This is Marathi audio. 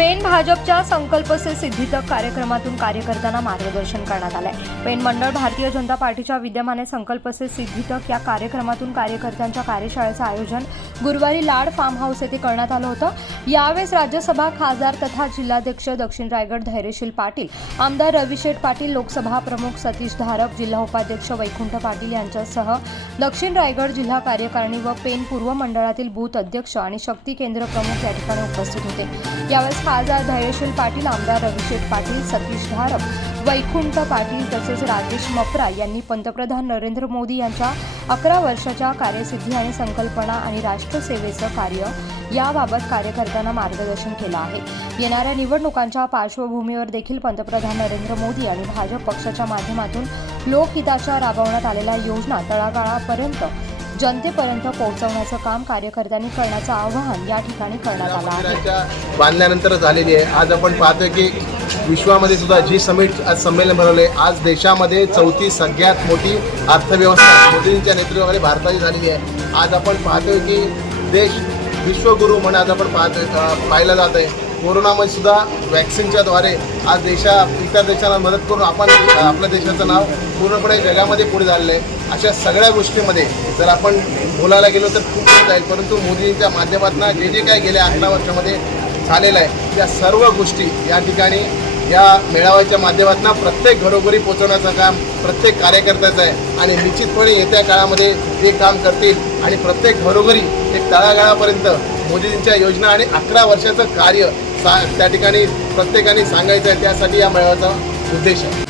पेन भाजपच्या संकल्प से सिद्धीतक कार्यक्रमातून कार्यकर्त्यांना मार्गदर्शन करण्यात आलंय. पेन मंडळ भारतीय जनता पार्टीच्या विद्यमाने संकल्प से सिद्धीतक या कार्यक्रमातून कार्यकर्त्यांच्या कार्यशाळेचं आयोजन गुरुवारी लाड फार्म हाऊस येथे करण्यात आलं होतं. यावेळेस राज्यसभा खासदार तथा जिल्हाध्यक्ष दक्षिण रायगड धैर्यशील पाटील आमदार रविशेठ पाटील लोकसभा प्रमुख सतीश धारप जिल्हा उपाध्यक्ष वैकुंठ पाटील यांच्यासह दक्षिण रायगड जिल्हा कार्यकारिणी व पेन पूर्व मंडळातील बूथ अध्यक्ष आणि शक्ती केंद्र प्रमुख या ठिकाणी उपस्थित होते. यावेळेस खासदार धैर्यशील पाटील आमदार रविशेठ पाटील सतीश धारप वैकुंठ पाटील तसेच राजेश मपरा यांनी पंतप्रधान नरेंद्र मोदी यांच्या अकरा वर्षाच्या कार्यसिद्धी आणि संकल्पना आणि राष्ट्रसेवेचं कार्य याबाबत कार्यकर्त्यांना मार्गदर्शन केलं आहे. येणाऱ्या निवडणुकांच्या पार्श्वभूमीवर देखील पंतप्रधान नरेंद्र मोदी आणि भाजप पक्षाच्या माध्यमातून लोकहिताच्या राबवण्यात आलेल्या योजना तळागाळापर्यंत जनतेपर्यंत पोहोचवण्याचं काम कार्यकर्त्यांनी करण्याचं आवाहन या ठिकाणी करण्यात आलं आहे. बांधल्यानंतर झालेली आहे. आज आपण पाहतोय की विश्वामध्ये सुद्धा जी समिट आज संमेलन भरवले आज देशामध्ये चौथी सगळ्यात मोठी अर्थव्यवस्था मोदींच्या नेतृत्वाखाली भारताची झालेली आहे. आज आपण पाहतोय की देश विश्वगुरु म्हणून आज आपण पाहतोय पाहिलं जात आहे कोरोनामध्ये सुद्धा वॅक्सिनच्या द्वारे आज देशा इतर देशांना मदत करून आपण आपल्या देशाचं नाव पूर्णपणे जगामध्ये पुढे झालेलं आहे. अशा सगळ्या गोष्टीमध्ये जर आपण बोलायला गेलो तर खूप होत जाईल परंतु मोदींच्या माध्यमातून जे जे काय गेल्या अकरा वर्षामध्ये झालेलं आहे त्या सर्व गोष्टी या ठिकाणी या मेळाव्याच्या माध्यमातून प्रत्येक घरोघरी पोहोचवण्याचं काम प्रत्येक कार्यकर्त्याचं आहे. आणि निश्चितपणे येत्या काळामध्ये ते काम करतील. आणि प्रत्येक घरोघरी एक तळागाळापर्यंत मोदीजींच्या योजना आणि अकरा वर्षाचं कार्य सा त्या ठिकाणी प्रत्येकाने सांगायचं आहे त्यासाठी या मेळाव्याचा उद्देश आहे.